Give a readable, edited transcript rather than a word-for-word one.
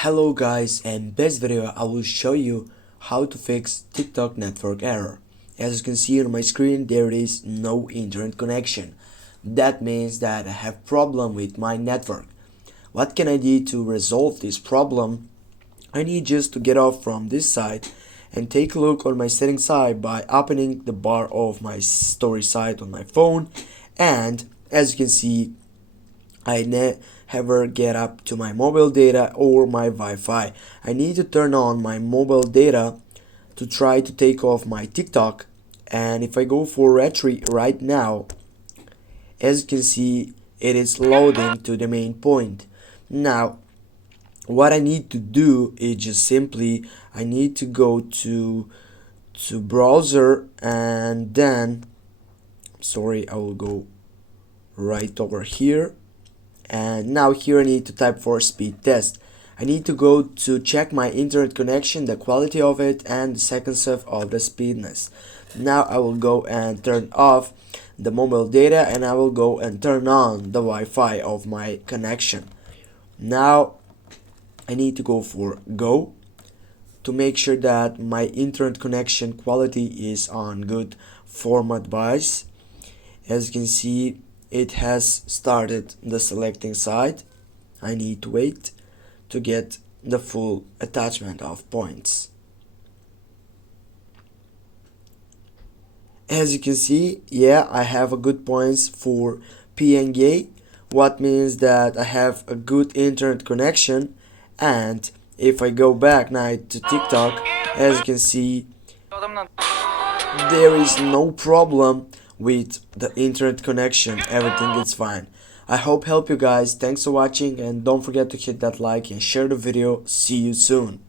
Hello guys, and this video I will show you how to fix TikTok network error. As you can see on my screen, there is no internet connection. That means that I have problem with my network. What can I do to resolve this problem? I need just to get off from this side and take a look on my settings side by opening the bar of my story site on my phone, and as you can see I never get up to my mobile data or my Wi-Fi. I need to turn on my mobile data to try to take off my TikTok, and if I go for retry right now, as you can see it is loading to the main point. Now what I need to do is just simply I need to go to browser, and then I will go right over here, and now here I need to type for speed test. I need to go to check my internet connection, the quality of it, and the seconds of the speedness. Now I will go and turn off the mobile data, and I will go and turn on the Wi-Fi of my connection. Now I need to go for go to make sure that my internet connection quality is on good format wise. As you can see, it has started the selecting side. I need to wait to get the full attachment of points. As you can see, yeah, I have a good points for PNG, what means that I have a good internet connection. And if I go back now to TikTok, as you can see, there is no problem with the internet connection. Everything is fine. I hope help you guys. Thanks for watching, and don't forget to hit that like and share the video. See you soon.